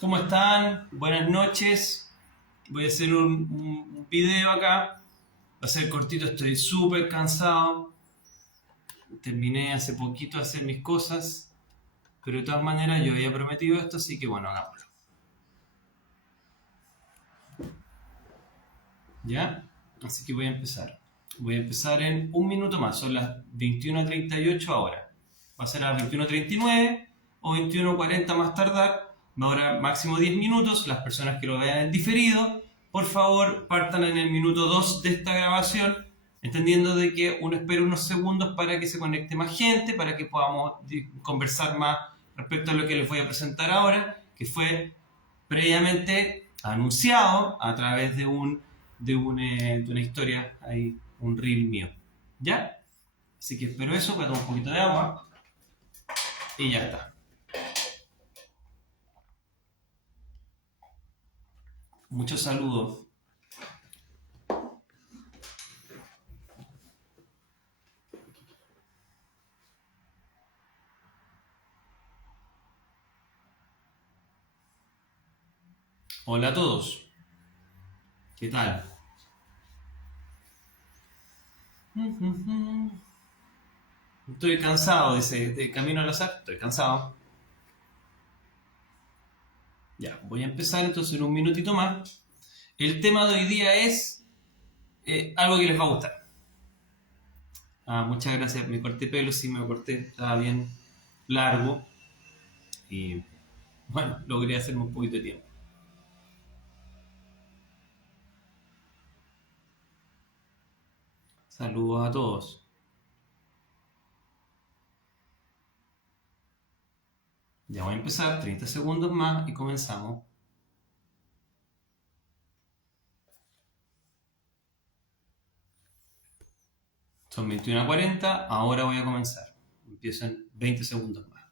¿Cómo están? Buenas noches. Voy a hacer un video acá. Va a ser cortito, estoy súper cansado. Terminé hace poquito de hacer mis cosas. Pero de todas maneras yo había prometido esto, así que bueno, hagámoslo. ¿Ya? Así que voy a empezar. Voy a empezar en un minuto más. Son las 21:38 ahora. Va a ser a las 21:39 o 21:40 más tardar. Va a durar máximo 10 minutos. Las personas que lo vean en diferido, por favor, partan en el minuto 2 de esta grabación, entendiendo de que uno espera unos segundos para que se conecte más gente, para que podamos conversar más respecto a lo que les voy a presentar ahora, que fue previamente anunciado a través de una historia, ahí, un reel mío. ¿Ya? Así que espero eso, voy a tomar un poquito de agua y ya está. Muchos saludos. Hola a todos. ¿Qué tal? Estoy cansado, dice, de camino al azar. Estoy cansado. Ya, voy a empezar entonces en un minutito más. El tema de hoy día es algo que les va a gustar. Muchas gracias. Me corté pelo, sí me corté. Estaba bien largo. Y bueno, logré hacerme un poquito de tiempo. Saludos a todos. Ya voy a empezar, 30 segundos más y comenzamos. Son 21:40, ahora voy a comenzar. Empiezo en 20 segundos más.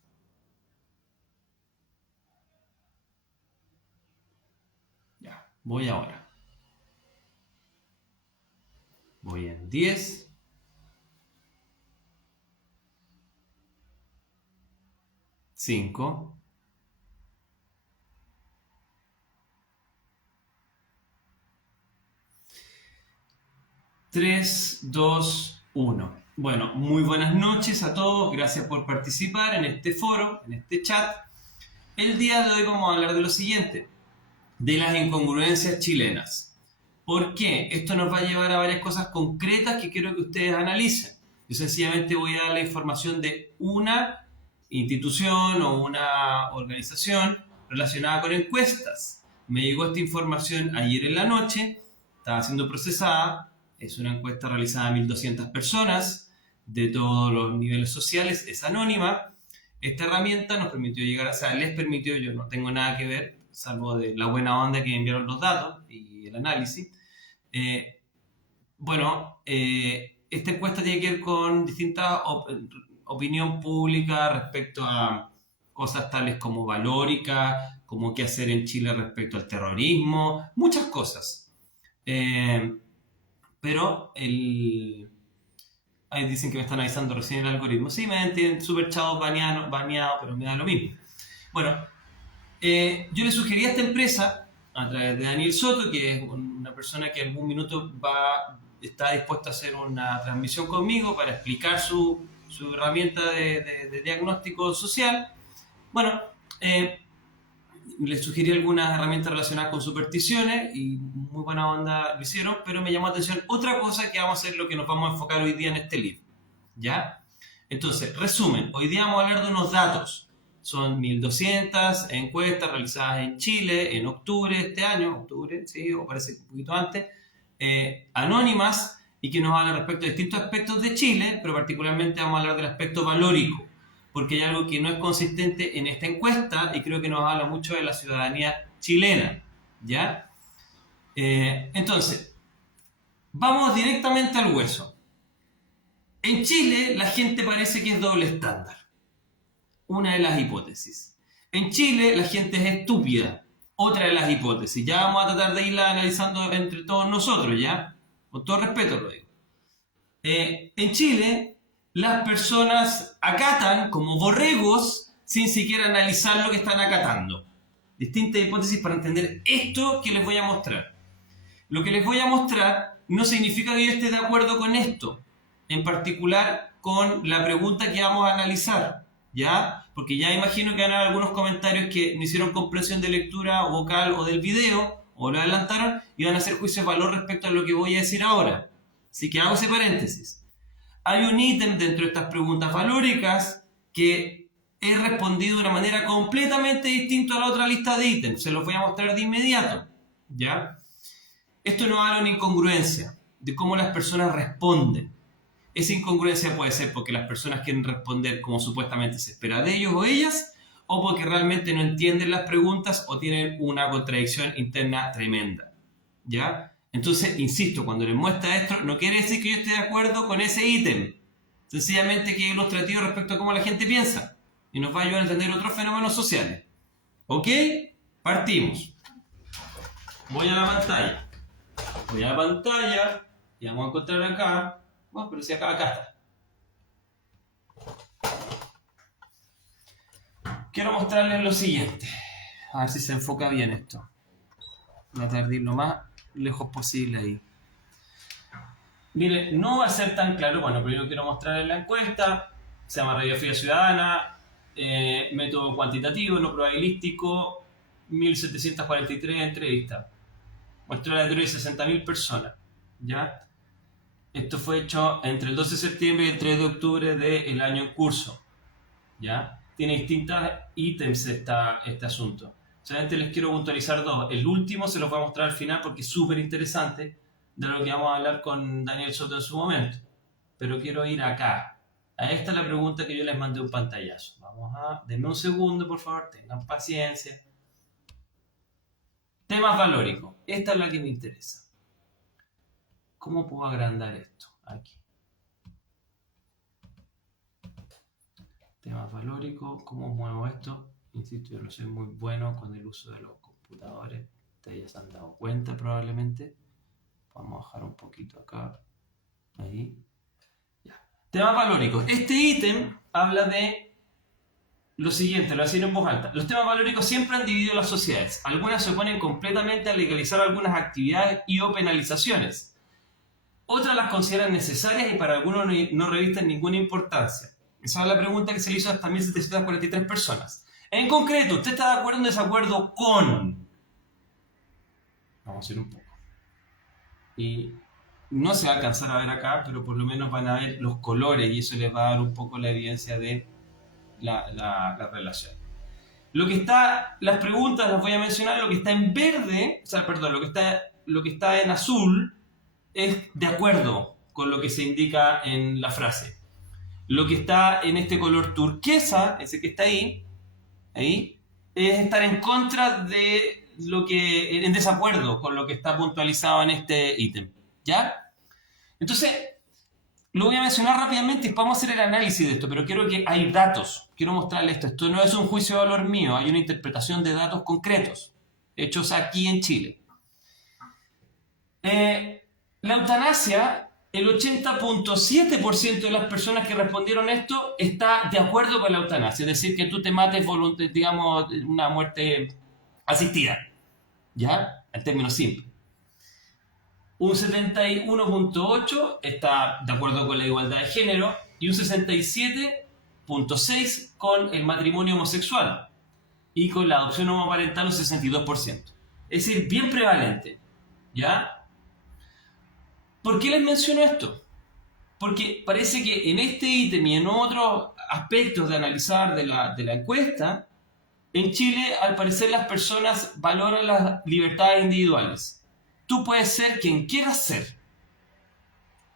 Ya, voy ahora. Voy en 10, 5, 3, 2, 1. Bueno, muy buenas noches a todos. Gracias por participar en este foro, en este chat. El día de hoy vamos a hablar de lo siguiente, de las incongruencias chilenas. ¿Por qué? Esto nos va a llevar a varias cosas concretas que quiero que ustedes analicen. Yo sencillamente voy a dar la información de una institución o una organización relacionada con encuestas. Me llegó esta información ayer en la noche, estaba siendo procesada, es una encuesta realizada a 1.200 personas de todos los niveles sociales, es anónima. Esta herramienta nos permitió llegar, o sea, les permitió, yo no tengo nada que ver, salvo de la buena onda que enviaron los datos y el análisis. Esta encuesta tiene que ver con distintas opinión pública respecto a cosas tales como valórica, como qué hacer en Chile respecto al terrorismo, muchas cosas. Pero ahí dicen que me están avisando recién el algoritmo. Sí, me entienden, súper chavo, baneado, pero me da lo mismo. Bueno, yo le sugerí a esta empresa, a través de Daniel Soto, que es una persona que en algún minuto está dispuesta a hacer una transmisión conmigo para explicar su herramienta de diagnóstico social. Bueno, les sugerí algunas herramientas relacionadas con supersticiones y muy buena onda lo hicieron, pero me llamó la atención otra cosa que vamos a hacer, lo que nos vamos a enfocar hoy día en este libro. ¿Ya? Entonces, resumen, hoy día vamos a hablar de unos datos. Son 1.200 encuestas realizadas en Chile en octubre de este año, octubre, sí, o parece un poquito antes, anónimas, y que nos hablan respecto a distintos aspectos de Chile, pero particularmente vamos a hablar del aspecto valórico, porque hay algo que no es consistente en esta encuesta y creo que nos habla mucho de la ciudadanía chilena, ¿ya? Entonces, vamos directamente al hueso. En Chile la gente parece que es doble estándar. Una de las hipótesis. En Chile la gente es estúpida. Otra de las hipótesis. Ya vamos a tratar de irla analizando entre todos nosotros, ¿ya? Con todo respeto lo digo. En Chile las personas acatan como borregos sin siquiera analizar lo que están acatando. distintas hipótesis para entender esto que les voy a mostrar. Lo que les voy a mostrar no significa que yo esté de acuerdo con esto, en particular con la pregunta que vamos a analizar, ¿ya? Porque ya imagino que van a haber algunos comentarios que no hicieron comprensión de lectura vocal o del video, o lo adelantaron, y van a hacer juicios de valor respecto a lo que voy a decir ahora. Así que hago ese paréntesis. Hay un ítem dentro de estas preguntas valóricas que he respondido de una manera completamente distinta a la otra lista de ítems. Se los voy a mostrar de inmediato, ¿ya? Esto nos habla de una incongruencia, de cómo las personas responden. Esa incongruencia puede ser porque las personas quieren responder como supuestamente se espera de ellos o ellas, o porque realmente no entienden las preguntas o tienen una contradicción interna tremenda, ¿ya? Entonces, insisto, cuando les muestra esto, no quiere decir que yo esté de acuerdo con ese ítem. Sencillamente que es ilustrativo respecto a cómo la gente piensa y nos va a ayudar a entender otros fenómenos sociales. ¿Ok? Partimos. Voy a la pantalla. Voy a la pantalla y vamos a encontrar acá. Bueno, pero si acá está. Quiero mostrarles lo siguiente. A ver si se enfoca bien esto. Voy a tratar de ir lo más lejos posible ahí. Mire, no va a ser tan claro. Bueno, primero quiero mostrarles la encuesta. Se llama Radiografía Ciudadana. Método cuantitativo, no probabilístico. 1743 entrevistas. Muestra la teoría de 60.000 personas. ¿Ya? Esto fue hecho entre el 12 de septiembre y el 3 de octubre del año en curso. ¿Ya? Tiene distintos ítems este asunto. Solamente les quiero puntualizar dos. El último se los voy a mostrar al final porque es súper interesante de lo que vamos a hablar con Daniel Soto en su momento. Pero quiero ir acá. A esta es la pregunta que yo les mandé un pantallazo. Denme un segundo, por favor, tengan paciencia. Temas valóricos. Esta es la que me interesa. ¿Cómo puedo agrandar esto? Aquí. Temas valóricos. ¿Cómo muevo esto? Insisto, yo no soy muy bueno con el uso de los computadores. Ustedes ya se han dado cuenta probablemente. Vamos a bajar un poquito acá. Ahí. Ya. Temas valóricos. Este ítem habla de lo siguiente, lo voy a decir en voz alta. Los temas valóricos siempre han dividido las sociedades. Algunas se oponen completamente a legalizar algunas actividades y o penalizaciones. Otras las consideran necesarias y para algunos no revisten ninguna importancia. Esa es la pregunta que se le hizo a hasta 1.743 personas. En concreto, ¿usted está de acuerdo o en desacuerdo con? Vamos a ir un poco. Y no se va a alcanzar a ver acá, pero por lo menos van a ver los colores y eso les va a dar un poco la evidencia de la relación. Las preguntas las voy a mencionar, lo que está en verde, lo que está en azul es de acuerdo con lo que se indica en la frase. Lo que está en este color turquesa, ese que está ahí, es estar en contra de en desacuerdo con lo que está puntualizado en este ítem, ¿ya? Entonces, lo voy a mencionar rápidamente y vamos a hacer el análisis de esto, pero quiero que hay datos. Quiero mostrarles esto. Esto no es un juicio de valor mío, hay una interpretación de datos concretos, hechos aquí en Chile. La eutanasia, el 80.7% de las personas que respondieron esto está de acuerdo con la eutanasia, es decir, que tú te mates digamos, una muerte asistida, ¿ya? En términos simples. Un 71.8% está de acuerdo con la igualdad de género y un 67.6% con el matrimonio homosexual y con la adopción homoparental un 62%. Es decir, bien prevalente, ¿ya? ¿Por qué les menciono esto? Porque parece que en este ítem y en otros aspectos de analizar de la encuesta, en Chile, al parecer, las personas valoran las libertades individuales. Tú puedes ser quien quieras ser.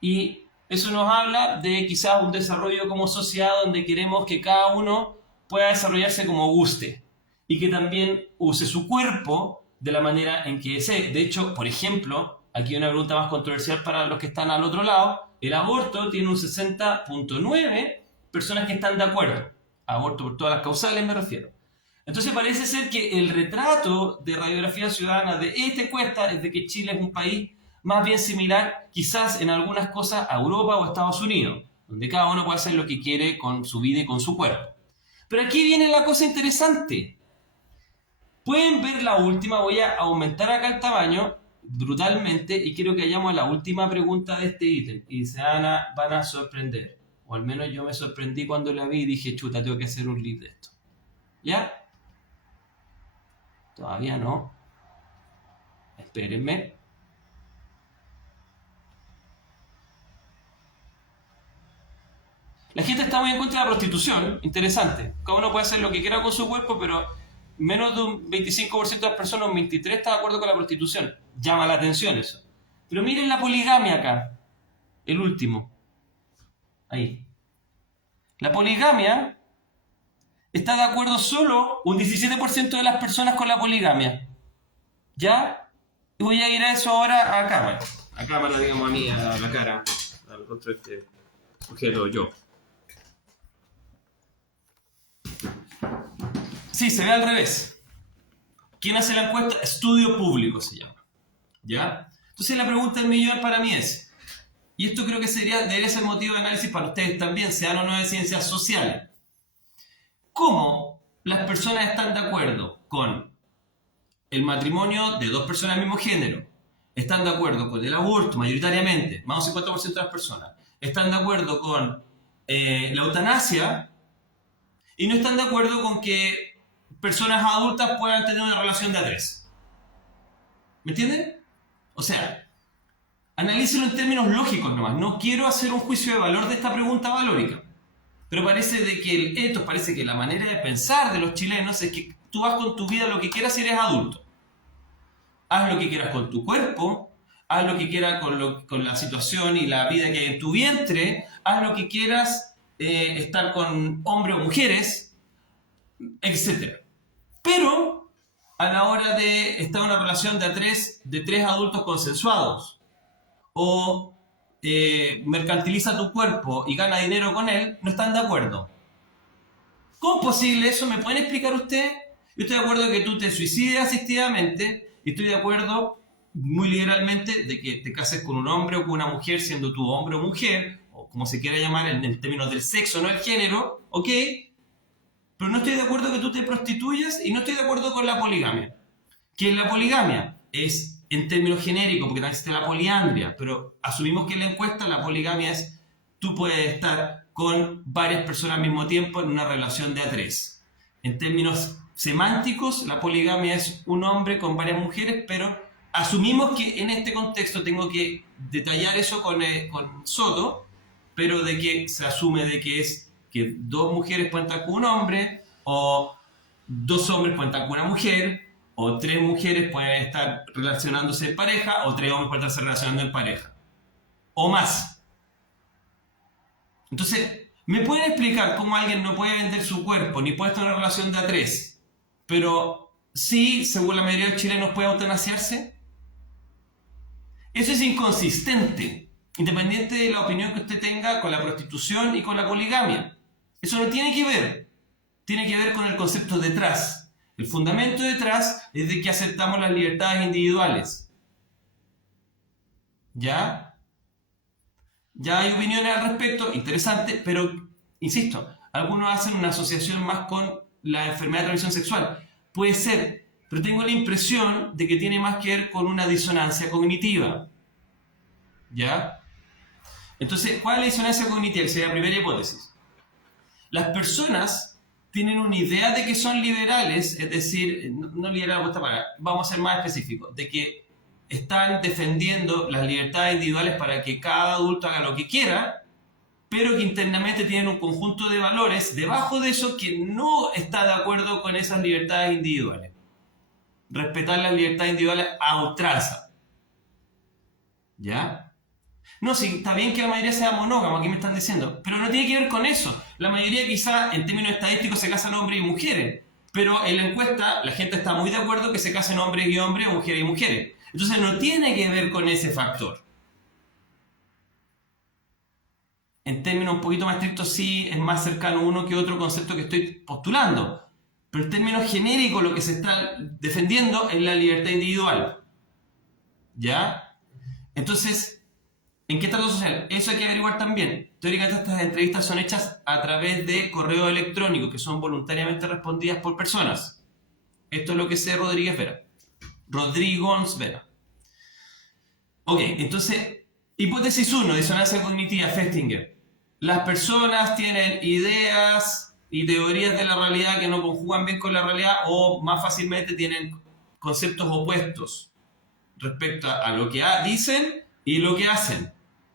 Y eso nos habla de quizás un desarrollo como sociedad donde queremos que cada uno pueda desarrollarse como guste y que también use su cuerpo de la manera en que desee. De hecho, por ejemplo, aquí hay una pregunta más controversial para los que están al otro lado. El aborto tiene un 60.9% personas que están de acuerdo. Aborto por todas las causales me refiero. Entonces parece ser que el retrato de Radiografía Ciudadana de esta encuesta es de que Chile es un país más bien similar quizás en algunas cosas a Europa o a Estados Unidos, donde cada uno puede hacer lo que quiere con su vida y con su cuerpo. Pero aquí viene la cosa interesante. Pueden ver la última, voy a aumentar acá el tamaño brutalmente y quiero que vayamos a la última pregunta de este ítem y van a sorprender. O al menos yo me sorprendí cuando la vi y dije, chuta, tengo que hacer un clip de esto. ¿Ya? Todavía no. Espérenme. La gente está muy en contra de la prostitución, interesante. Cada uno puede hacer lo que quiera con su cuerpo, pero menos de un 25% de las personas, un 23% está de acuerdo con la prostitución. Llama la atención eso. Pero miren la poligamia acá, el último. Ahí. La poligamia está de acuerdo solo un 17% de las personas con la poligamia. ¿Ya? Y voy a ir a eso ahora a cámara. A cámara, digamos, a mí, a la cara. Al rostro de este sujeto, yo. Sí, se ve al revés. ¿Quién hace la encuesta? Estudio público se llama. ¿Ya? Entonces la pregunta del millón para mí es, y esto creo que debería ser motivo de análisis para ustedes también, sean o no de ciencias sociales. ¿Cómo las personas están de acuerdo con el matrimonio de dos personas del mismo género? Están de acuerdo con el aborto, mayoritariamente, más del 50% de las personas. Están de acuerdo con la eutanasia y no están de acuerdo con que personas adultas puedan tener una relación de a tres. ¿Me entienden? O sea, analícelo en términos lógicos nomás. No quiero hacer un juicio de valor de esta pregunta valórica. Pero parece de que el ethos, parece que la manera de pensar de los chilenos es que tú vas con tu vida lo que quieras si eres adulto. Haz lo que quieras con tu cuerpo, haz lo que quieras con la situación y la vida que hay en tu vientre, haz lo que quieras estar con hombres o mujeres, etc. Pero a la hora de estar en una relación de tres adultos consensuados, o mercantiliza tu cuerpo y gana dinero con él, no están de acuerdo. ¿Cómo es posible eso? ¿Me pueden explicar ustedes? Yo estoy de acuerdo de que tú te suicides asistidamente y estoy de acuerdo muy liberalmente de que te cases con un hombre o con una mujer siendo tú hombre o mujer, o como se quiera llamar en términos del sexo, no el género, ¿ok? Pero no estoy de acuerdo que tú te prostituyas y no estoy de acuerdo con la poligamia. Que la poligamia es, en términos genéricos, porque también existe la poliandria, pero asumimos que en la encuesta la poligamia es, tú puedes estar con varias personas al mismo tiempo en una relación de a tres. En términos semánticos, la poligamia es un hombre con varias mujeres, pero asumimos que en este contexto tengo que detallar eso con Soto, pero de que se asume de que es que dos mujeres pueden estar con un hombre, o dos hombres pueden estar con una mujer, o tres mujeres pueden estar relacionándose en pareja, o tres hombres pueden estarse relacionando en pareja. O más. Entonces, ¿me pueden explicar cómo alguien no puede vender su cuerpo, ni puede estar en una relación de a tres, pero sí, según la mayoría de los chilenos, puede eutanasiarse? Eso es inconsistente, independiente de la opinión que usted tenga con la prostitución y con la poligamia. Eso no tiene que ver. Tiene que ver con el concepto detrás. El fundamento detrás es de que aceptamos las libertades individuales. ¿Ya? Ya hay opiniones al respecto, interesante, pero, insisto, algunos hacen una asociación más con la enfermedad de transmisión sexual. Puede ser, pero tengo la impresión de que tiene más que ver con una disonancia cognitiva. ¿Ya? Entonces, ¿cuál es la disonancia cognitiva? Esa es la primera hipótesis. Las personas tienen una idea de que son liberales, es decir, no liberales, vamos a ser más específicos, de que están defendiendo las libertades individuales para que cada adulto haga lo que quiera, pero que internamente tienen un conjunto de valores debajo de eso que no está de acuerdo con esas libertades individuales. Respetar las libertades individuales a ultranza. ¿Ya? No, sí, está bien que la mayoría sea monógama, aquí me están diciendo, pero no tiene que ver con eso. La mayoría quizá en términos estadísticos se casan hombres y mujeres, pero en la encuesta la gente está muy de acuerdo que se casen hombres y hombres o mujeres y mujeres. Entonces no tiene que ver con ese factor. En términos un poquito más estrictos sí es más cercano uno que otro concepto que estoy postulando, pero en términos genéricos lo que se está defendiendo es la libertad individual. ¿Ya? Entonces, ¿en qué trato social? Eso hay que averiguar también. Teóricamente estas entrevistas son hechas a través de correo electrónico, que son voluntariamente respondidas por personas. Esto es lo que sé Rodríguez Vera. Rodríguez Vera. Ok, entonces, hipótesis 1, disonancia cognitiva, Festinger. Las personas tienen ideas y teorías de la realidad que no conjugan bien con la realidad o más fácilmente tienen conceptos opuestos respecto a lo que dicen y lo que hacen.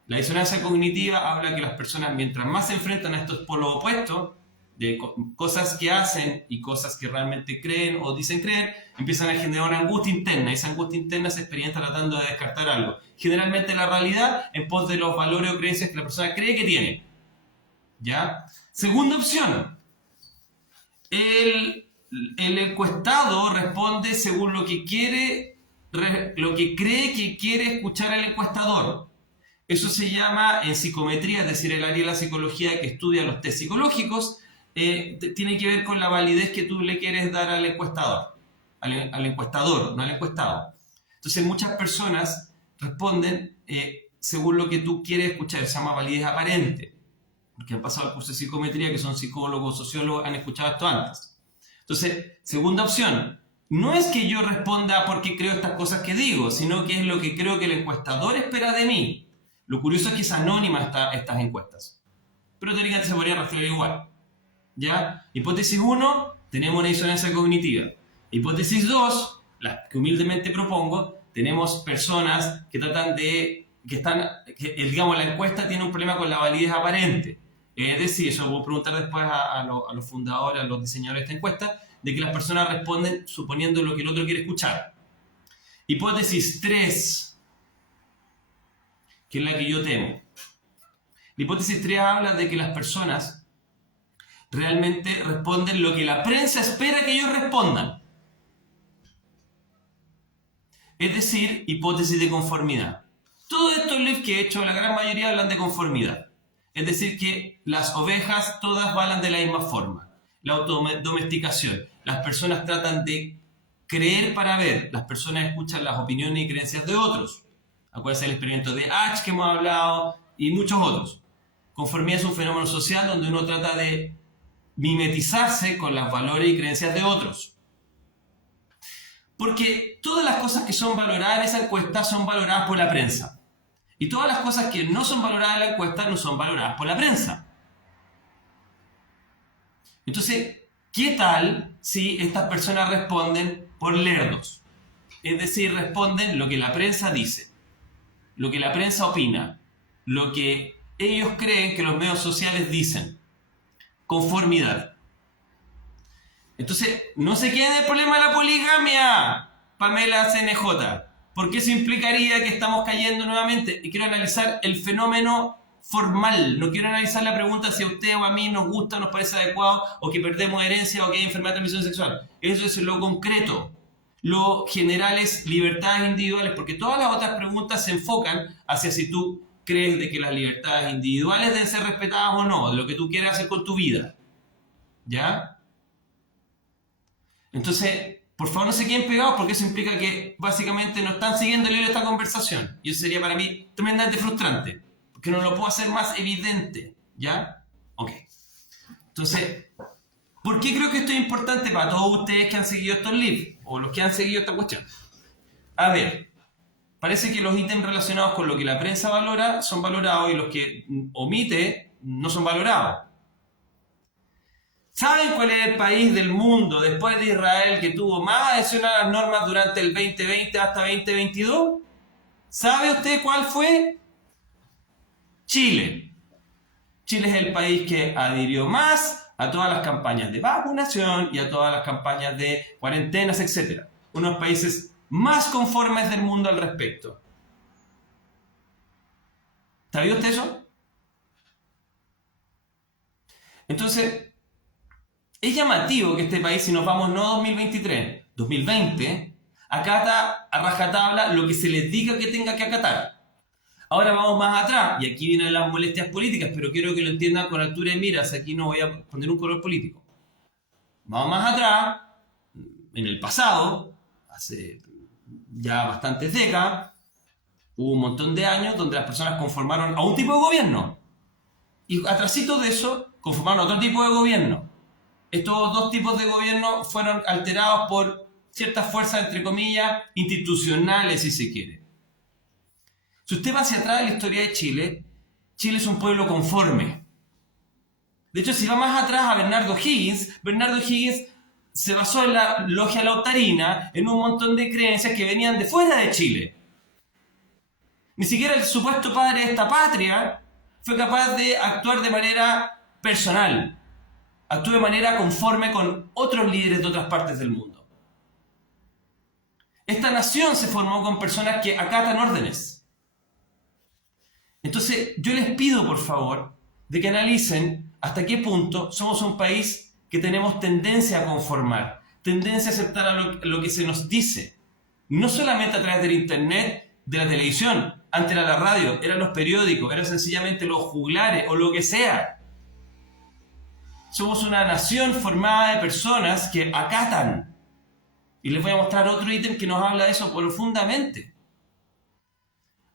La disonancia cognitiva habla que las personas, mientras más se enfrentan a estos polos opuestos, de cosas que hacen y cosas que realmente creen o dicen creer, empiezan a generar una angustia interna. Esa angustia interna se experimenta tratando de descartar algo. Generalmente la realidad en pos de los valores o creencias que la persona cree que tiene. ¿Ya? Segunda opción. El encuestado responde según lo que quiere, lo que cree que quiere escuchar al encuestador. Eso se llama en psicometría, es decir, el área de la psicología que estudia los test psicológicos, tiene que ver con la validez que tú le quieres dar al encuestador, al encuestador, no al encuestado. Entonces muchas personas responden según lo que tú quieres escuchar, se llama validez aparente, porque han pasado el curso de psicometría, que son psicólogos, sociólogos, han escuchado esto antes. Entonces, segunda opción, no es que yo responda porque creo estas cosas que digo, sino que es lo que creo que el encuestador espera de mí. Lo curioso es que es anónima estas encuestas, pero teóricamente se podría rastrear igual. ¿Ya? Hipótesis 1, tenemos una disonancia cognitiva. Hipótesis 2, la que humildemente propongo, tenemos personas que tratan de, digamos, la encuesta tiene un problema con la validez aparente. Es decir, eso lo puedo preguntar después a los fundadores, a los diseñadores de esta encuesta, de que las personas responden suponiendo lo que el otro quiere escuchar. Hipótesis 3, que es la que yo temo. La hipótesis 3 habla de que las personas realmente responden lo que la prensa espera que ellos respondan. Es decir, hipótesis de conformidad. Todos estos lives que he hecho, la gran mayoría hablan de conformidad. Es decir, que las ovejas todas hablan de la misma forma. La autodomesticación. Las personas tratan de creer para ver. Las personas escuchan las opiniones y creencias de otros. Acuérdense del experimento de H que hemos hablado y muchos otros. Conformidad es un fenómeno social donde uno trata de mimetizarse con los valores y creencias de otros. Porque todas las cosas que son valoradas en esa encuesta son valoradas por la prensa. Y todas las cosas que no son valoradas en la encuesta no son valoradas por la prensa. Entonces, ¿qué tal si estas personas responden por lerdos? Es decir, responden lo que la prensa dice, lo que la prensa opina, lo que ellos creen que los medios sociales dicen. Conformidad. Entonces, no se queda en el problema de la poligamia, Pamela CNJ, porque eso implicaría que estamos cayendo nuevamente. Y quiero analizar el fenómeno formal, no quiero analizar la pregunta si a usted o a mí nos gusta, nos parece adecuado, o que perdemos herencia, o que hay enfermedad de transmisión sexual. Eso es lo concreto. Lo general es libertades individuales, porque todas las otras preguntas se enfocan hacia si tú crees de que las libertades individuales deben ser respetadas o no, de lo que tú quieres hacer con tu vida. ¿Ya? Entonces, por favor no se queden pegados porque eso implica que básicamente no están siguiendo el hilo de esta conversación. Y eso sería para mí tremendamente frustrante, porque no lo puedo hacer más evidente. ¿Ya? Ok. Entonces, ¿por qué creo que esto es importante para todos ustedes que han seguido estos lives? O los que han seguido esta cuestión. A ver, parece que los ítems relacionados con lo que la prensa valora son valorados y los que omite no son valorados. ¿Saben cuál es el país del mundo después de Israel que tuvo más adhesión a las normas durante el 2020 hasta 2022? ¿Sabe usted cuál fue? Chile. Chile es el país que adhirió más a todas las campañas de vacunación y a todas las campañas de cuarentenas, etc. Uno de los países más conformes del mundo al respecto. ¿Sabía usted eso? Entonces, es llamativo que este país, si nos vamos no 2023, 2020, acata a rajatabla lo que se les diga que tenga que acatar. Ahora vamos más atrás, y aquí vienen las molestias políticas, pero quiero que lo entiendan con altura de miras, aquí no voy a poner un color político. Vamos más atrás, en el pasado, hace ya bastantes décadas, hubo un montón de años donde las personas conformaron a un tipo de gobierno. Y atrasito de eso, conformaron otro tipo de gobierno. Estos dos tipos de gobierno fueron alterados por ciertas fuerzas, entre comillas, institucionales, si se quiere. Si usted va hacia atrás en la historia de Chile, Chile es un pueblo conforme. De hecho, si va más atrás a Bernardo Higgins se basó en la logia lautarina, en un montón de creencias que venían de fuera de Chile. Ni siquiera el supuesto padre de esta patria fue capaz de actuar de manera personal, actuó de manera conforme con otros líderes de otras partes del mundo. Esta nación se formó con personas que acatan órdenes. Entonces, yo les pido, por favor, de que analicen hasta qué punto somos un país que tenemos tendencia a conformar, tendencia a aceptar a lo que se nos dice. No solamente a través del internet, de la televisión, antes era la radio, eran los periódicos, eran sencillamente los juglares o lo que sea. Somos una nación formada de personas que acatan. Y les voy a mostrar otro ítem que nos habla de eso profundamente.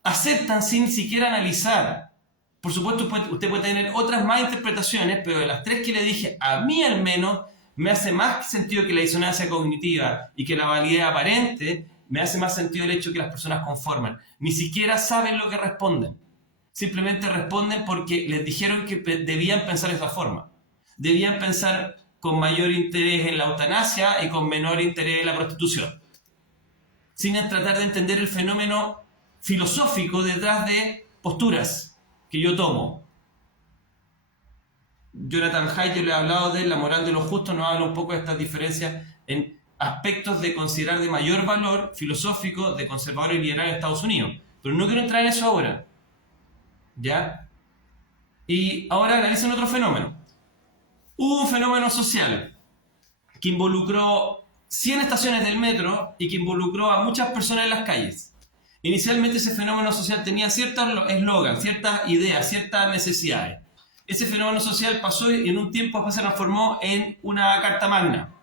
Aceptan sin siquiera analizar. Por supuesto, usted puede tener otras más interpretaciones, pero de las tres que le dije, a mí al menos, me hace más sentido que la disonancia cognitiva y que la validez aparente, me hace más sentido el hecho que las personas conforman. Ni siquiera saben lo que responden. Simplemente responden porque les dijeron que debían pensar de esa forma. Debían pensar con mayor interés en la eutanasia y con menor interés en la prostitución. Sin tratar de entender el fenómeno filosófico detrás de posturas que yo tomo. Jonathan Haidt, yo le he hablado de la moral de los justos, nos habla un poco de estas diferencias en aspectos de considerar de mayor valor filosófico de conservador y liberal en Estados Unidos. Pero no quiero entrar en eso ahora. ¿Ya? Y ahora analicen otro fenómeno. Hubo un fenómeno social que involucró 100 estaciones del metro y que involucró a muchas personas en las calles. Inicialmente ese fenómeno social tenía ciertos eslogans, ciertas ideas, ciertas necesidades. Ese fenómeno social pasó y en un tiempo después se transformó en una carta magna.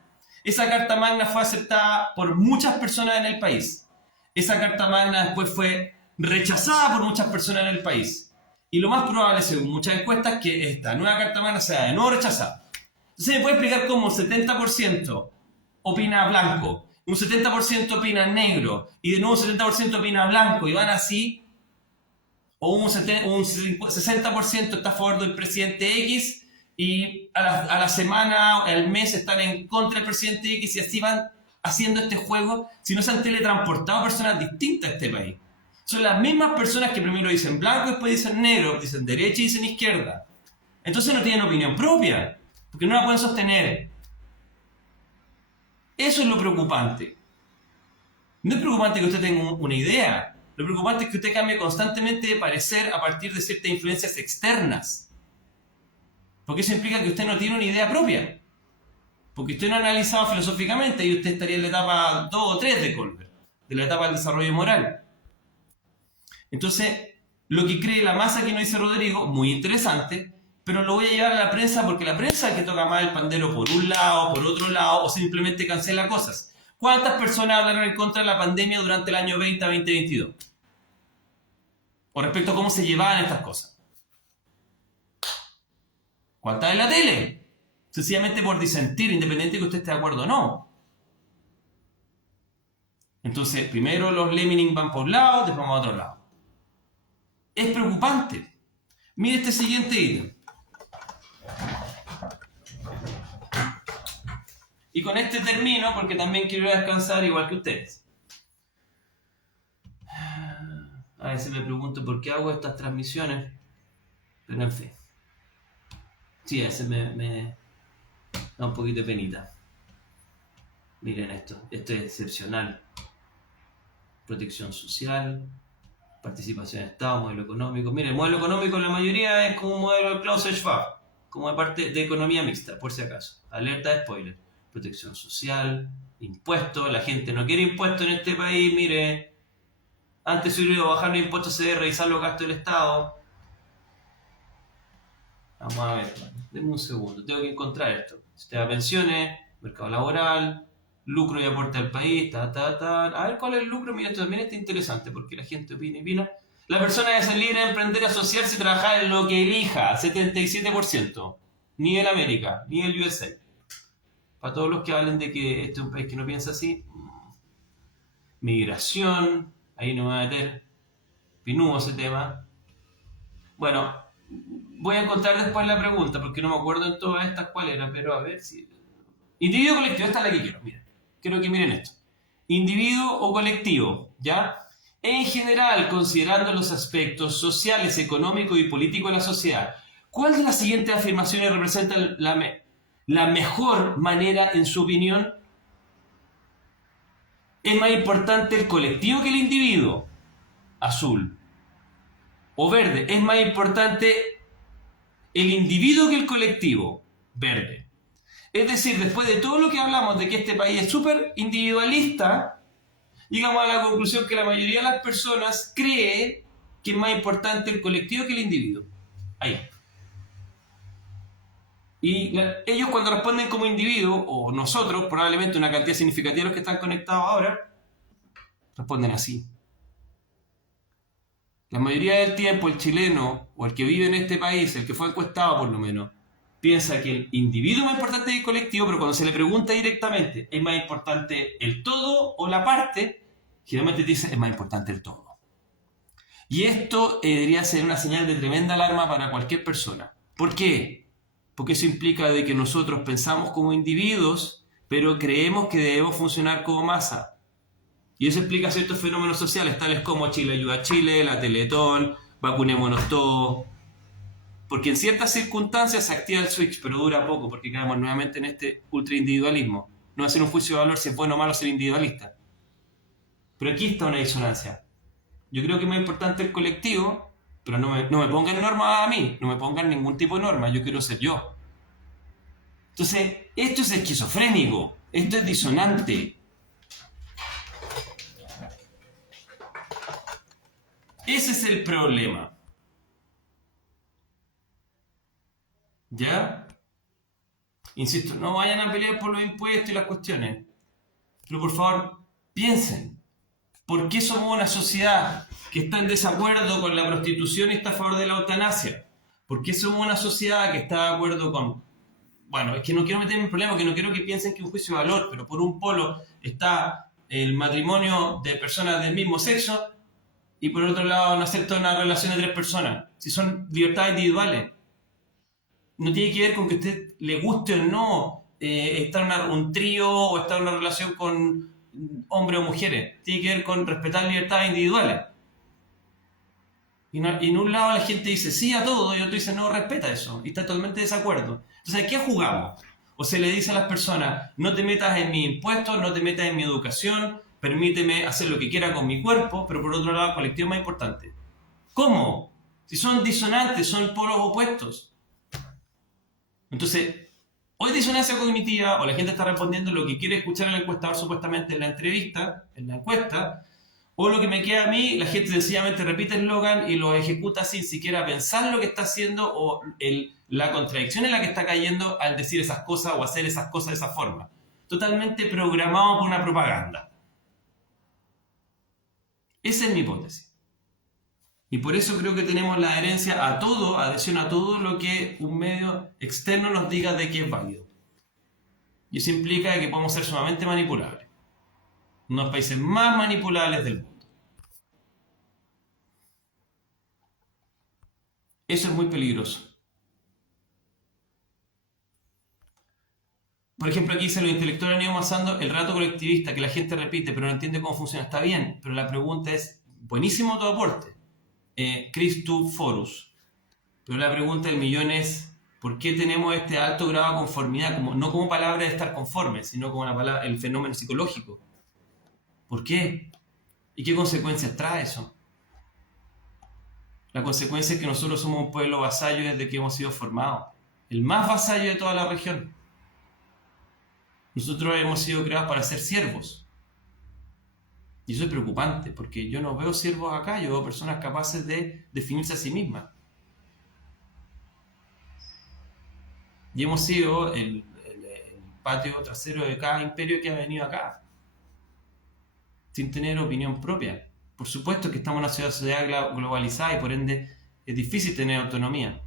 Esa carta magna fue aceptada por muchas personas en el país. Esa carta magna después fue rechazada por muchas personas en el país. Y lo más probable, según muchas encuestas, es que esta nueva carta magna sea de nuevo rechazada. Entonces me puede explicar cómo un 70% opina blanco, un 70% opina negro, y de nuevo un 70% opina blanco, y van así, o un 60% está a favor del presidente X, y a la semana, al mes están en contra del presidente X, y así van haciendo este juego, si no se han teletransportado personas distintas a este país. Son las mismas personas que primero dicen blanco, después dicen negro, dicen derecha y dicen izquierda. Entonces no tienen opinión propia, porque no la pueden sostener. Eso es lo preocupante. No es preocupante que usted tenga una idea. Lo preocupante es que usted cambie constantemente de parecer a partir de ciertas influencias externas. Porque eso implica que usted no tiene una idea propia. Porque usted no ha analizado filosóficamente y usted estaría en la etapa 2 o 3 de Colbert, de la etapa del desarrollo moral. Entonces, lo que cree la masa que nos dice Rodrigo, muy interesante, pero lo voy a llevar a la prensa porque la prensa es la que toca más el pandero por un lado, por otro lado, o simplemente cancela cosas. ¿Cuántas personas hablaron en contra de la pandemia durante el año 2020-2022? Con respecto a cómo se llevaban estas cosas. ¿Cuántas en la tele? Sencillamente por disentir, independiente de que usted esté de acuerdo o no. Entonces, primero los lemmings van por un lado, después van a otro lado. Es preocupante. Mire este siguiente ítem. Y con este termino porque también quiero descansar igual que ustedes. A veces me pregunto por qué hago estas transmisiones, pero en fin. Sí, a veces me da un poquito de penita. Miren esto es excepcional. Protección social, participación de Estado, modelo económico. Miren, el modelo económico en la mayoría es como un modelo de Klaus Schwab, como de parte de economía mixta, por si acaso. Alerta de spoiler. Protección social, impuestos. La gente no quiere impuestos en este país. Mire, antes si hubiera bajar los impuestos se debe revisar los gastos del Estado. Vamos a ver, denme un segundo, tengo que encontrar esto. Sistema de pensiones, mercado laboral, lucro y aporte al país, A ver cuál es el lucro. Mira, esto también está interesante porque la gente opina. La persona debe ser libre de emprender, asociarse y trabajar en lo que elija, 77%. Nivel América, nivel USA. Para todos los que hablen de que este es un país que no piensa así, migración, ahí no me voy a meter, pinudo ese tema. Bueno, voy a encontrar después la pregunta, porque no me acuerdo en todas estas cuál era, pero a ver si... Individuo o colectivo, esta es la que quiero, miren. Quiero que miren esto. Individuo o colectivo, ¿ya? En general, considerando los aspectos sociales, económicos y políticos de la sociedad, ¿cuál de las siguientes afirmaciones representa la mejor manera en su opinión? ¿Es más importante el colectivo que el individuo? Azul. O verde, ¿es más importante el individuo que el colectivo? Verde. Es decir, después de todo lo que hablamos de que este país es súper individualista, llegamos a la conclusión que la mayoría de las personas cree que es más importante el colectivo que el individuo. Ahí. Y ellos cuando responden como individuo, o nosotros, probablemente una cantidad significativa de los que están conectados ahora, responden así. La mayoría del tiempo el chileno, o el que vive en este país, el que fue encuestado por lo menos, piensa que el individuo es más importante que el colectivo, pero cuando se le pregunta directamente, ¿es más importante el todo o la parte? Generalmente te dice, es más importante el todo. Y esto debería ser una señal de tremenda alarma para cualquier persona. ¿Por qué? Porque eso implica de que nosotros pensamos como individuos, pero creemos que debemos funcionar como masa. Y eso explica ciertos fenómenos sociales, tales como Chile ayuda a Chile, la Teletón, vacunémonos todos. Porque en ciertas circunstancias se activa el switch, pero dura poco, porque caemos nuevamente en este ultraindividualismo. No hacer un juicio de valor si es bueno o malo ser individualista. Pero aquí está una disonancia. Yo creo que es más importante el colectivo, pero no me pongan normas a mí, no me pongan ningún tipo de norma, yo quiero ser yo. Entonces, esto es esquizofrénico, esto es disonante. Ese es el problema. ¿Ya? Insisto, no vayan a pelear por los impuestos y las cuestiones. Pero por favor, piensen. ¿Por qué somos una sociedad que está en desacuerdo con la prostitución y está a favor de la eutanasia? ¿Por qué somos una sociedad que está de acuerdo con... Bueno, es que no quiero meterme en problemas, que no quiero que piensen que es un juicio de valor, pero por un polo está el matrimonio de personas del mismo sexo y por otro lado no acepta una relación de 3 personas. Si son libertades individuales. No tiene que ver con que a usted le guste o no estar en un trío o estar en una relación con hombres o mujeres. Tiene que ver con respetar libertades individuales. Y en un lado la gente dice sí a todo y otro dice no, respeta eso. Y está totalmente de desacuerdo. Entonces, ¿a qué jugamos? O se le dice a las personas, no te metas en mis impuestos, no te metas en mi educación, permíteme hacer lo que quiera con mi cuerpo, pero por otro lado el colectivo es más importante. ¿Cómo? Si son disonantes, son polos opuestos. Entonces, o es disonancia cognitiva, o la gente está respondiendo lo que quiere escuchar el encuestador supuestamente en la entrevista, en la encuesta, o lo que me queda a mí, la gente sencillamente repite el eslogan y lo ejecuta sin siquiera pensar lo que está haciendo o la contradicción en la que está cayendo al decir esas cosas o hacer esas cosas de esa forma. Totalmente programado por una propaganda. Esa es mi hipótesis. Y por eso creo que tenemos la adherencia a todo, adhesión a todo lo que un medio externo nos diga de que es válido. Y eso implica que podemos ser sumamente manipulables. Uno de los países más manipulables del mundo. Eso es muy peligroso. Por ejemplo, aquí dice los intelectuales han ido avanzando el relato colectivista que la gente repite, pero no entiende cómo funciona. Está bien, pero la pregunta es, buenísimo tu aporte. Christophorus. Pero la pregunta del millón es, ¿por qué tenemos este alto grado de conformidad? No como palabra de estar conforme, sino como el fenómeno psicológico. ¿Por qué? ¿Y qué consecuencias trae eso? La consecuencia es que nosotros somos un pueblo vasallo desde que hemos sido formados. El más vasallo de toda la región. Nosotros hemos sido creados para ser siervos. Y eso es preocupante, porque yo no veo siervos acá, yo veo personas capaces de definirse a sí mismas. Y hemos sido el patio trasero de cada imperio que ha venido acá, sin tener opinión propia. Por supuesto que estamos en una sociedad globalizada y por ende es difícil tener autonomía.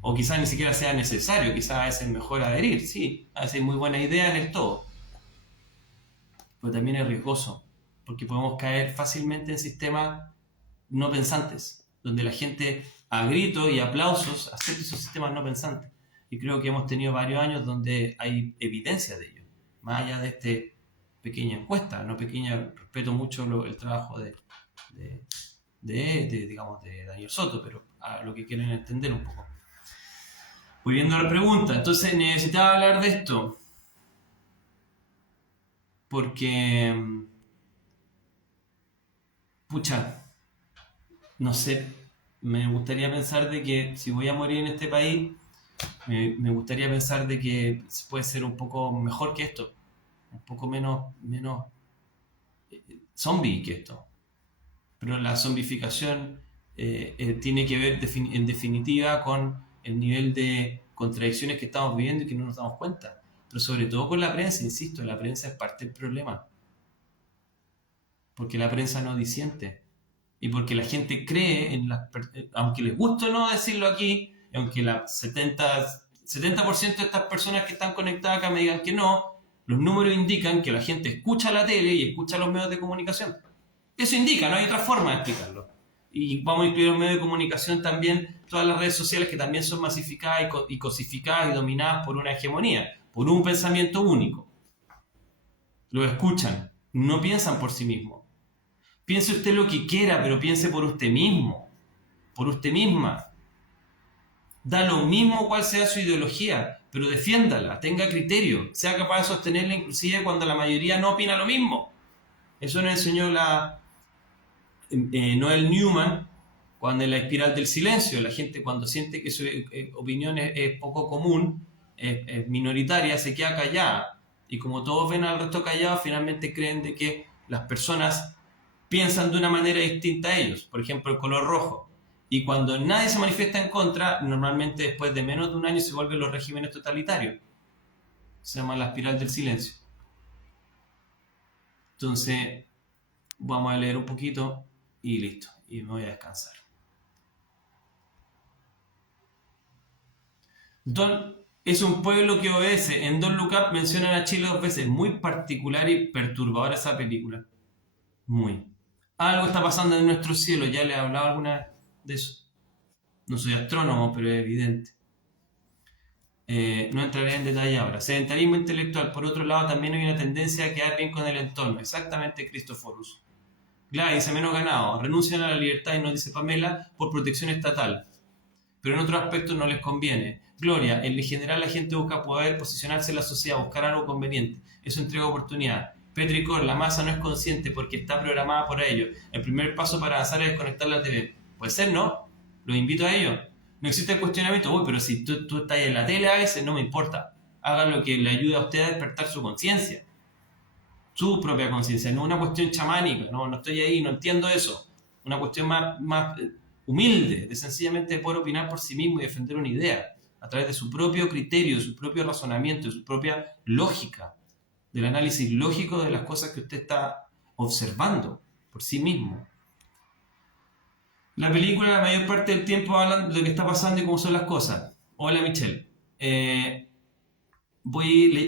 O quizás ni siquiera sea necesario, quizás a veces es mejor adherir, sí, a veces hay muy buena idea en el todo. Pero también es riesgoso. porque podemos caer fácilmente en sistemas no pensantes, donde la gente a gritos y aplausos acepta esos sistemas no pensantes. Y creo que hemos tenido varios años donde hay evidencia de ello, más allá de esta pequeña encuesta, no pequeña, respeto mucho el trabajo digamos, de Daniel Soto, pero a lo que quieren entender un poco. Volviendo a la pregunta, entonces necesitaba hablar de esto porque, pucha, no sé, me gustaría pensar de que si voy a morir en este país, me gustaría pensar de que puede ser un poco mejor que esto, un poco menos zombie que esto. Pero la zombificación tiene que ver en definitiva con el nivel de contradicciones que estamos viviendo y que no nos damos cuenta. Pero sobre todo con la prensa, insisto, la prensa es parte del problema. Porque la prensa no disiente. Y porque la gente cree en las... Aunque les guste o no decirlo aquí, aunque el 70% de estas personas que están conectadas acá me digan que no, los números indican que la gente escucha la tele y escucha los medios de comunicación. Eso indica, no hay otra forma de explicarlo. Y vamos a incluir los medios de comunicación también, todas las redes sociales que también son masificadas y cosificadas y dominadas por una hegemonía, por un pensamiento único. Lo escuchan, no piensan por sí mismos. Piense usted lo que quiera, pero piense por usted mismo, por usted misma. Da lo mismo cuál sea su ideología, pero defiéndala, tenga criterio, sea capaz de sostenerla inclusive cuando la mayoría no opina lo mismo. Eso nos enseñó Noel Newman cuando en la espiral del silencio, la gente cuando siente que su opinión es poco común, es minoritaria, se queda callada. Y como todos ven al resto callado, finalmente creen de que las personas piensan de una manera distinta a ellos. Por ejemplo, el color rojo. Y cuando nadie se manifiesta en contra, normalmente después de menos de un año se vuelven los regímenes totalitarios. Se llama la espiral del silencio. Entonces, vamos a leer un poquito y listo. Y me voy a descansar. Es un pueblo que obedece. En Don't Look Up mencionan a Chile 2 veces. Muy particular y perturbadora esa película. Muy. Algo está pasando en nuestro cielo. Ya le he hablado alguna vez de eso. No soy astrónomo, pero es evidente. No entraré en detalle ahora. Sedentarismo intelectual. Por otro lado, también hay una tendencia a quedar bien con el entorno. Exactamente, Cristoforus. Gladys dice menos ganado. Renuncian a la libertad y nos dice Pamela por protección estatal. Pero en otros aspectos no les conviene. Gloria, en general la gente busca poder posicionarse en la sociedad, buscar algo conveniente. Eso entrega oportunidad. Petricor, la masa no es consciente porque está programada por ello. El primer paso para avanzar es desconectar la TV. Puede ser, ¿no? Los invito a ello. No existe el cuestionamiento. Uy, pero si tú estás en la tele a veces, no me importa. Haga lo que le ayude a usted a despertar su conciencia. Su propia conciencia. No una cuestión chamánica. No estoy ahí, no entiendo eso. Una cuestión más humilde, de sencillamente poder opinar por sí mismo y defender una idea a través de su propio criterio, de su propio razonamiento, de su propia lógica, del análisis lógico de las cosas que usted está observando por sí mismo. La película la mayor parte del tiempo habla de lo que está pasando y cómo son las cosas. Hola Michelle.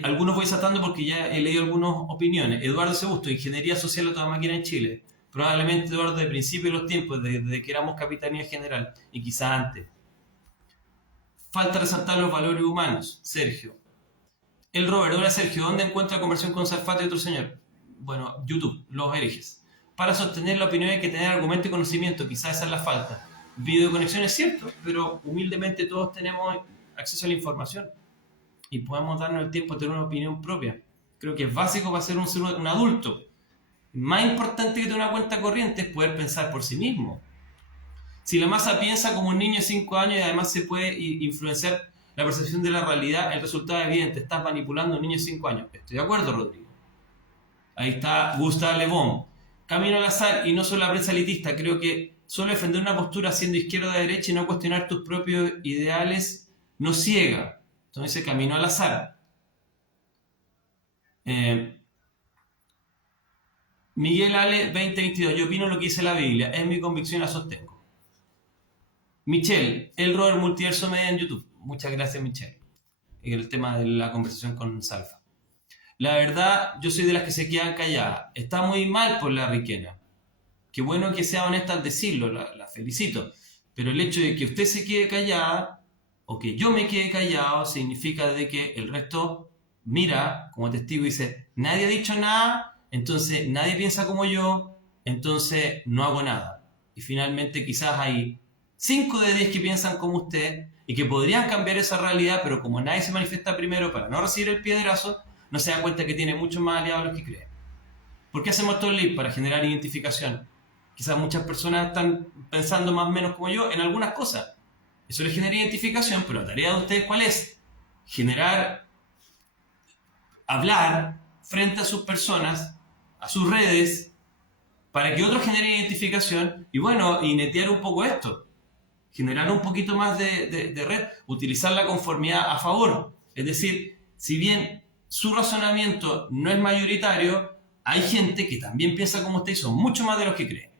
Algunos voy saltando porque ya he leído algunas opiniones. Eduardo Sebusto, Ingeniería Social a toda máquina en Chile. Probablemente Eduardo de principio de los tiempos, desde que éramos Capitanía General y quizás antes. Falta resaltar los valores humanos. Sergio. El Robert, hola Sergio, ¿dónde encuentra conversión con Salfate y otro señor? Bueno, YouTube, los herejes. Para sostener la opinión hay que tener argumento y conocimiento, quizás esa es la falta. Videoconexión es cierto, pero humildemente todos tenemos acceso a la información y podemos darnos el tiempo de tener una opinión propia. Creo que es básico para ser un adulto. Más importante que tener una cuenta corriente es poder pensar por sí mismo. Si la masa piensa como un niño de 5 años y además se puede influenciar la percepción de la realidad, el resultado es evidente. Estás manipulando a un niño de 5 años. Estoy de acuerdo, Rodrigo. Ahí está Gustave Le Bon. Camino al azar y no solo la prensa elitista. Creo que solo defender una postura siendo izquierda o derecha y no cuestionar tus propios ideales nos ciega. Entonces, camino al azar. Miguel Ale 2022. Yo opino lo que dice la Biblia. Es mi convicción y la sostengo. Michelle, el Robert Multiverso Media en YouTube. Muchas gracias, Michelle. El tema de la conversación con Salfa. La verdad, yo soy de las que se quedan calladas. Está muy mal por la Riquena. Qué bueno que sea honesta al decirlo, la felicito. Pero el hecho de que usted se quede callada o que yo me quede callado significa de que el resto mira como testigo y dice, nadie ha dicho nada, entonces nadie piensa como yo, entonces no hago nada. Y finalmente quizás hay 5 de 10 que piensan como usted y que podrían cambiar esa realidad, pero como nadie se manifiesta primero para no recibir el piedrazo, no se dan cuenta que tiene muchos más aliados de los que creen. ¿Por qué hacemos todo el link? Para generar identificación. Quizás muchas personas están pensando más o menos como yo en algunas cosas. Eso les genera identificación, pero la tarea de ustedes, ¿cuál es? Generar, hablar frente a sus personas, a sus redes, para que otros generen identificación y bueno, y netear un poco esto. Generar un poquito más de red, utilizar la conformidad a favor. Es decir, si bien su razonamiento no es mayoritario, hay gente que también piensa como usted y son mucho más de los que creen.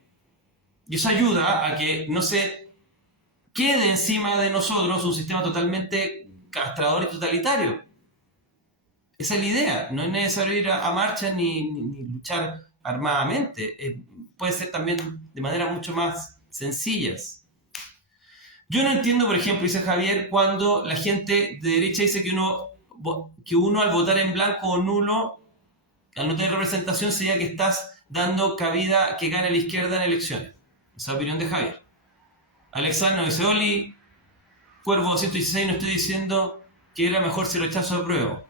Y eso ayuda a que no se quede encima de nosotros un sistema totalmente castrador y totalitario. Esa es la idea. No es necesario ir a marchas ni luchar armadamente. Puede ser también de manera mucho más sencillas. Yo no entiendo, por ejemplo, dice Javier, cuando la gente de derecha dice que uno al votar en blanco o nulo, al no tener representación, sería que estás dando cabida a que gane la izquierda en elecciones. Esa es la opinión de Javier. Alexandro dice, Oli, Cuervo 216, no estoy diciendo que era mejor si rechazo o apruebo.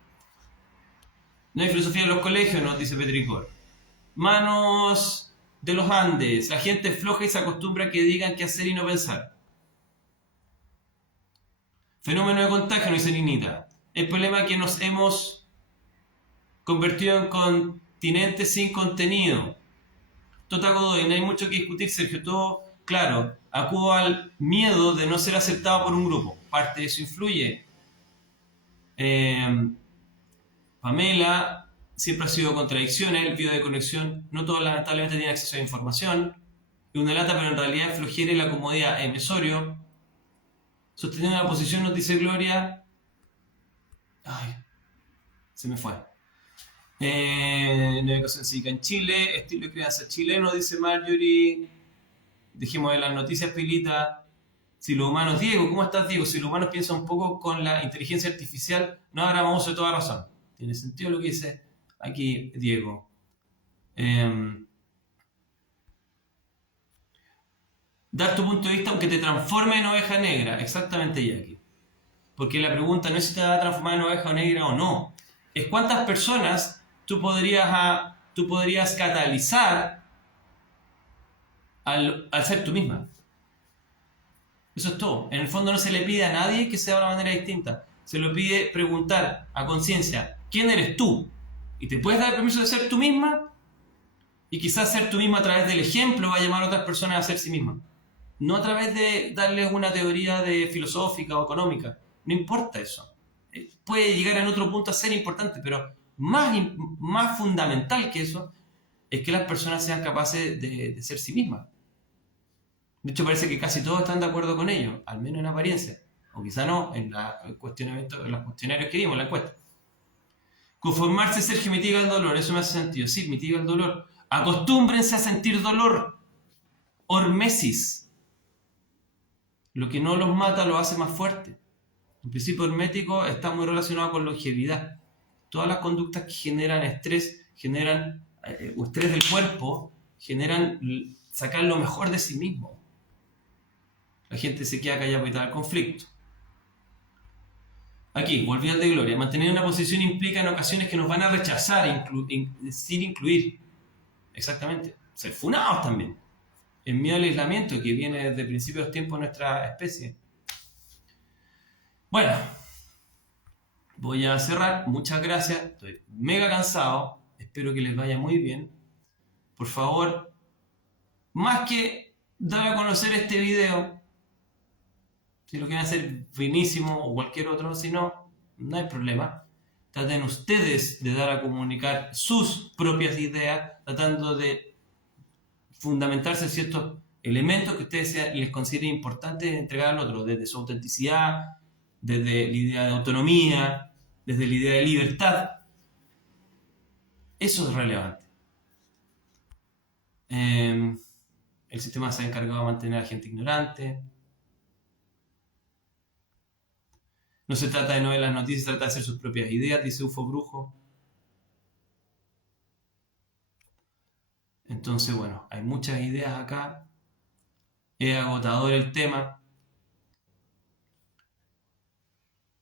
No hay filosofía en los colegios, nos dice Petricor. Manos de los Andes, la gente es floja y se acostumbra a que digan qué hacer y no pensar. Fenómeno de contagio, nos dice Ninita. El problema es que nos hemos convertido en continentes sin contenido. Tota Godoy, no hay mucho que discutir, Sergio. Todo claro. Acudo al miedo de no ser aceptado por un grupo. Parte de eso influye. Pamela, siempre ha sido contradicciones, el video de conexión. No todos lamentablemente tienen acceso a la información. Y una lata, pero en realidad es flojera y la comodidad. Emesorio. Sosteniendo la posición, nos dice Gloria. Ay, se me fue. Navegación cívica en Chile, estilo de crianza chileno, dice Marjorie. Dejemos de las noticias, Pilita. Si los humanos, Diego, ¿cómo estás, Diego? Si los humanos piensan un poco con la inteligencia artificial, no habrá uso de toda razón. Tiene sentido lo que dice aquí Diego. Dar tu punto de vista aunque te transforme en oveja negra. Exactamente, Jackie. Porque la pregunta no es si te va a transformar en oveja negra o no. Es cuántas personas tú podrías catalizar al ser tú misma. Eso es todo. En el fondo no se le pide a nadie que sea de una manera distinta. Se lo pide preguntar a conciencia, ¿quién eres tú? Y te puedes dar el permiso de ser tú misma y quizás ser tú misma a través del ejemplo va a llamar a otras personas a ser sí mismas. No a través de darles una teoría filosófica o económica. No importa eso. Puede llegar en otro punto a ser importante, pero más fundamental que eso es que las personas sean capaces de ser sí mismas. De hecho, parece que casi todos están de acuerdo con ello, al menos en apariencia. O quizá no, en los cuestionarios que dimos, en la encuesta. Conformarse, Sergio, mitiga el dolor. Eso me hace sentido. Sí, mitiga el dolor. Acostúmbrense a sentir dolor. Hormesis. Lo que no los mata los hace más fuertes. El principio hermético está muy relacionado con longevidad. Todas las conductas que generan estrés, o estrés del cuerpo, generan sacar lo mejor de sí mismo. La gente se queda callada para evitar el conflicto. Aquí, volví al de Gloria. Mantener una posición implica en ocasiones que nos van a rechazar, sin incluir. Exactamente. Ser funados también. El miedo al aislamiento que viene desde principios de tiempo de nuestra especie. Bueno, voy a cerrar. Muchas gracias. Estoy mega cansado. Espero que les vaya muy bien. Por favor, más que dar a conocer este video, si lo quieren hacer finísimo o cualquier otro, si no, no hay problema. Traten ustedes de dar a comunicar sus propias ideas, tratando de fundamentarse en ciertos elementos que ustedes les consideren importantes entregar al otro, desde su autenticidad, desde la idea de autonomía, desde la idea de libertad. Eso es relevante. El sistema se ha encargado de mantener a la gente ignorante. No se trata de no ver las noticias, se trata de hacer sus propias ideas, dice UFO Brujo. Entonces, bueno, hay muchas ideas acá. Es agotador el tema.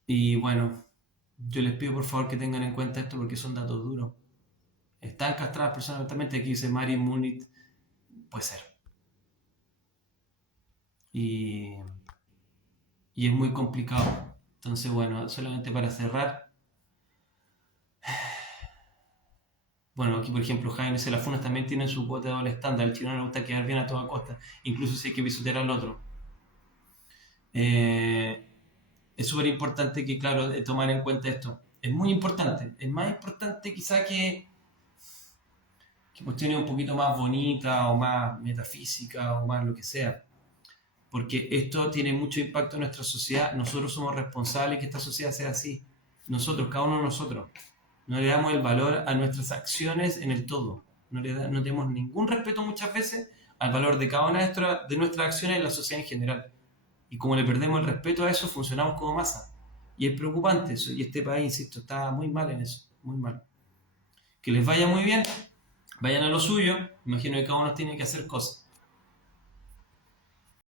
Y bueno, yo les pido por favor que tengan en cuenta esto porque son datos duros. Están castradas personalmente, aquí dice Mari Munit, puede ser. Y, y es muy complicado. Entonces, bueno, solamente para cerrar. Bueno, aquí por ejemplo Jaime dice, las funas también tienen su cuota de doble estándar. El chino no le gusta quedar bien a toda costa, incluso si hay que pisotear al otro. Eh, es súper importante que, claro, tomar en cuenta esto. Es muy importante. Es más importante quizá que cuestiones un poquito más bonitas o más metafísicas o más lo que sea. Porque esto tiene mucho impacto en nuestra sociedad. Nosotros somos responsables que esta sociedad sea así. Nosotros, cada uno de nosotros. No le damos el valor a nuestras acciones en el todo. No tenemos ningún respeto muchas veces al valor de cada una de nuestras acciones en la sociedad en general. Y como le perdemos el respeto a eso, funcionamos como masa. Y es preocupante eso. Y este país, insisto, está muy mal en eso. Muy mal. Que les vaya muy bien. Vayan a lo suyo. Imagino que cada uno tiene que hacer cosas.